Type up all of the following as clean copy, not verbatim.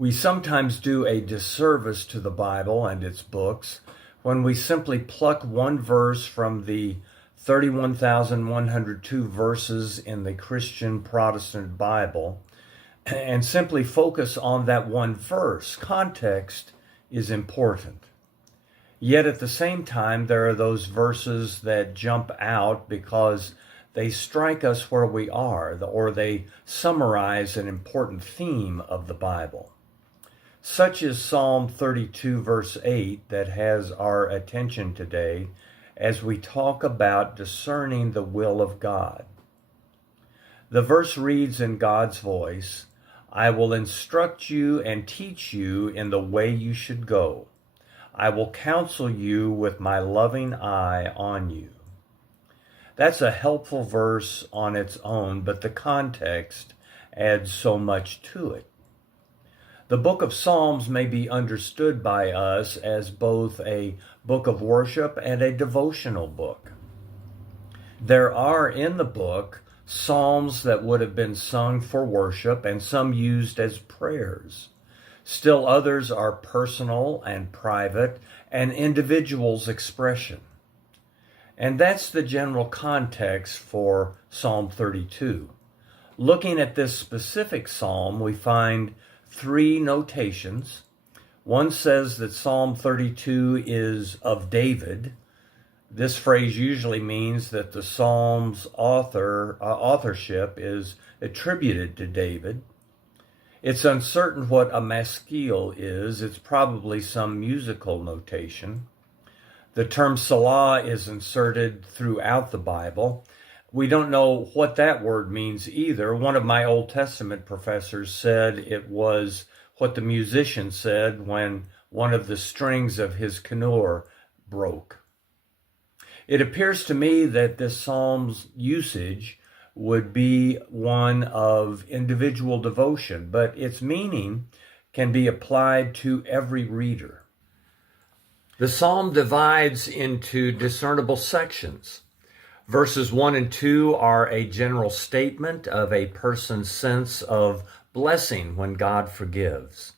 We sometimes do a disservice to the Bible and its books when we simply pluck one verse from the 31,102 verses in the Christian Protestant Bible and simply focus on that one verse. Context is important. Yet at the same time, there are those verses that jump out because they strike us where we are, or they summarize an important theme of the Bible. Such is Psalm 32, verse 8, that has our attention today as we talk about discerning the will of God. The verse reads in God's voice, "I will instruct you and teach you in the way you should go. I will counsel you with my loving eye on you." That's a helpful verse on its own, but the context adds so much to it. The book of Psalms may be understood by us as both a book of worship and a devotional book. There are in the book psalms that would have been sung for worship and some used as prayers. Still others are personal and private and individuals' expression. And that's the general context for Psalm 32. Looking at this specific psalm, we find three notations. One says that Psalm 32 is of David. This phrase usually means that the psalm's authorship is attributed to David. It's uncertain what a maskil is. It's probably some musical notation. The term Salah is inserted throughout the Bible. We don't know what that word means either. One of my Old Testament professors said it was what the musician said when one of the strings of his kinnor broke. It appears to me that this psalm's usage would be one of individual devotion, but its meaning can be applied to every reader. The psalm divides into discernible sections. Verses 1 and 2 are a general statement of a person's sense of blessing when God forgives.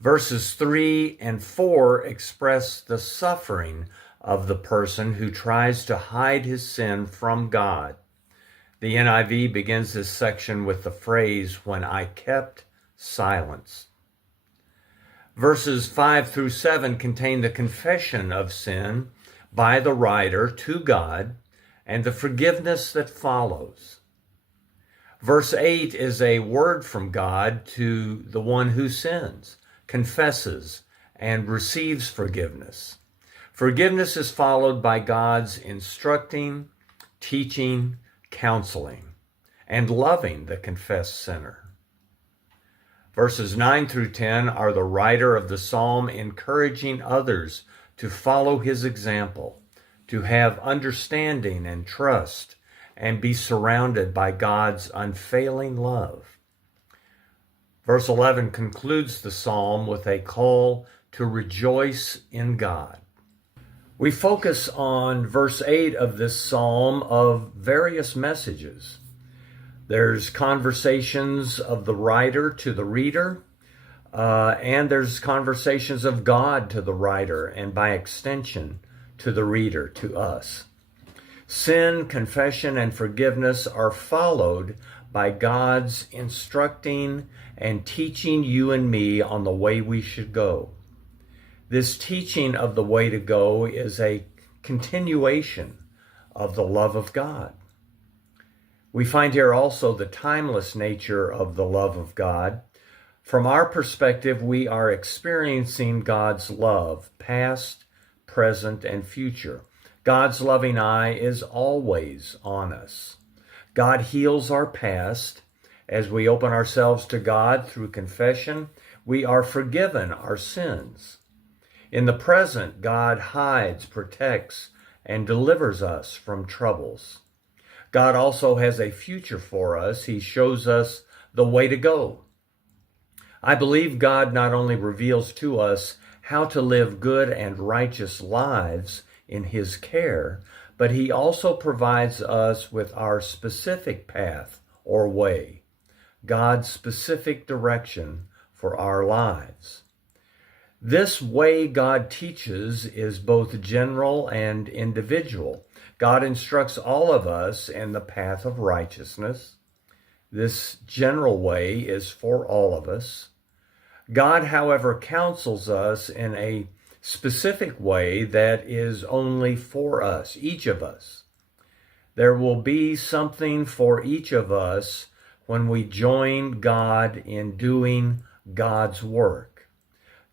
Verses 3 and 4 express the suffering of the person who tries to hide his sin from God. The NIV begins this section with the phrase, "When I kept silence." Verses 5 through 7 contain the confession of sin by the writer to God and the forgiveness that follows. Verse 8 is a word from God to the one who sins, confesses, and receives forgiveness. Forgiveness is followed by God's instructing, teaching, counseling, and loving the confessed sinner. Verses 9 through 10 are the writer of the psalm encouraging others to follow his example, to have understanding and trust, and be surrounded by God's unfailing love. Verse 11 concludes the psalm with a call to rejoice in God. We focus on verse 8 of this psalm of various messages. There's conversations of the writer to the reader, and there's conversations of God to the writer, and by extension, to the reader, to us. Sin, confession, and forgiveness are followed by God's instructing and teaching you and me on the way we should go. This teaching of the way to go is a continuation of the love of God. We find here also the timeless nature of the love of God. From our perspective, we are experiencing God's love, past, present, and future. God's loving eye is always on us. God heals our past. As we open ourselves to God through confession, we are forgiven our sins. In the present, God hides, protects, and delivers us from troubles. God also has a future for us. He shows us the way to go. I believe God not only reveals to us how to live good and righteous lives in His care, but He also provides us with our specific path or way, God's specific direction for our lives. This way God teaches is both general and individual. God instructs all of us in the path of righteousness. This general way is for all of us. God, however, counsels us in a specific way that is only for us, each of us. There will be something for each of us when we join God in doing God's work.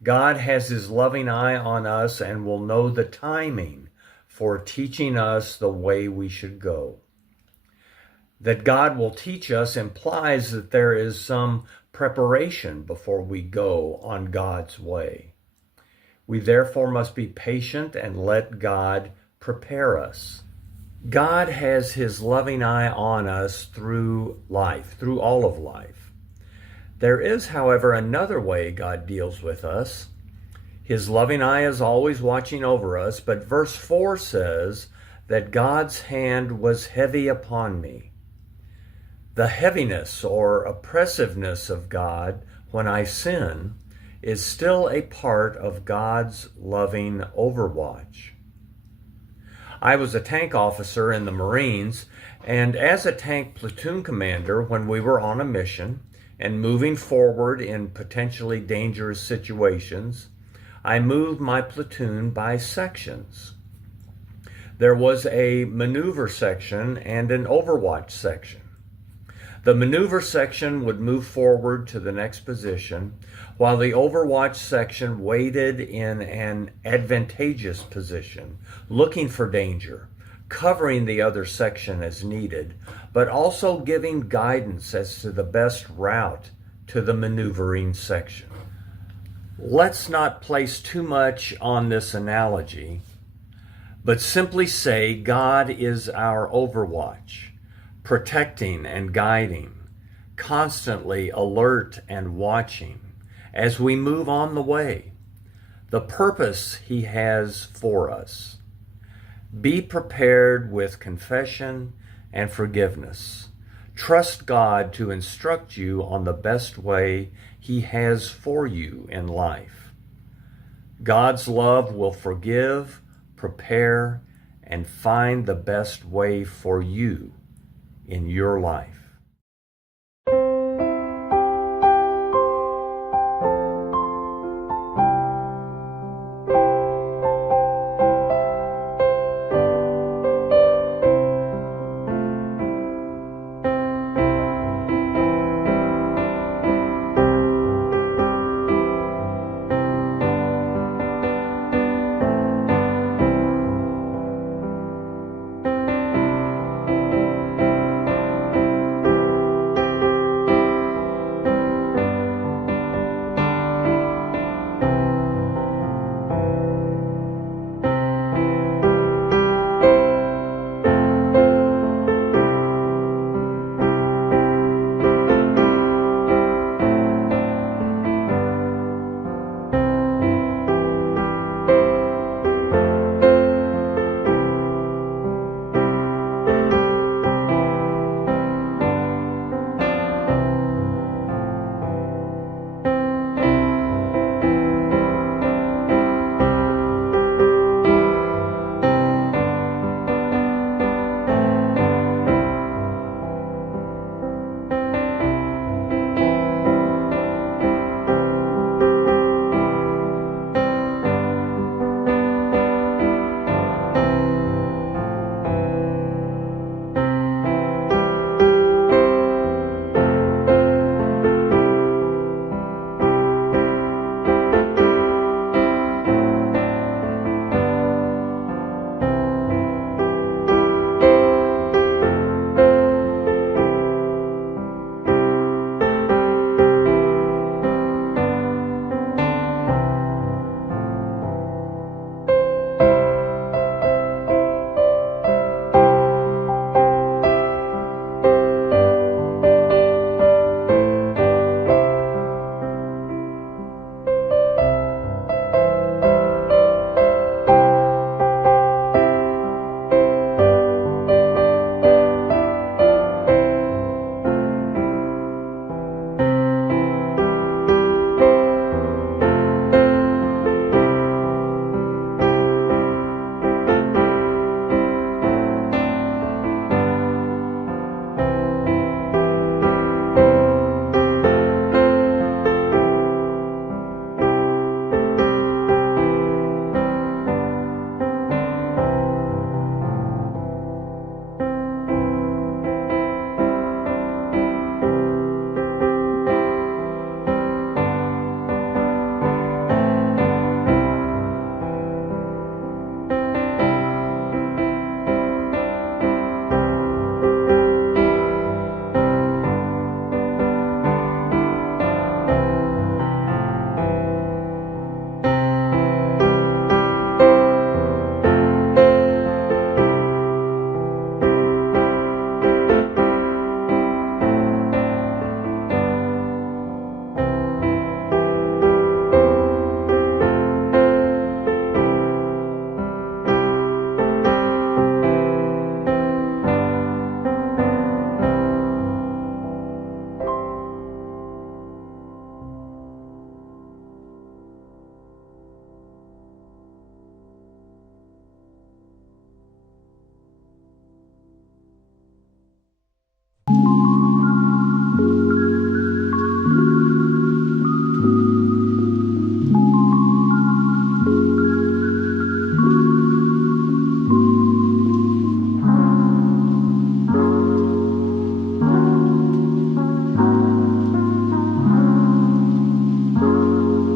God has his loving eye on us and will know the timing for teaching us the way we should go. That God will teach us implies that there is some preparation before we go on God's way. We therefore must be patient and let God prepare us. God has his loving eye on us through life, through all of life. There is, however, another way God deals with us. His loving eye is always watching over us, but verse 4 says that God's hand was heavy upon me. The heaviness or oppressiveness of God when I sin is still a part of God's loving overwatch. I was a tank officer in the Marines, and as a tank platoon commander, when we were on a mission and moving forward in potentially dangerous situations, I moved my platoon by sections. There was a maneuver section and an overwatch section. The maneuver section would move forward to the next position, while the overwatch section waited in an advantageous position, looking for danger, covering the other section as needed, but also giving guidance as to the best route to the maneuvering section. Let's not place too much on this analogy, but simply say God is our overwatch, protecting and guiding, constantly alert and watching as we move on the way, the purpose he has for us. Be prepared with confession and forgiveness. Trust God to instruct you on the best way he has for you in life. God's love will forgive, prepare, and find the best way for you in your life.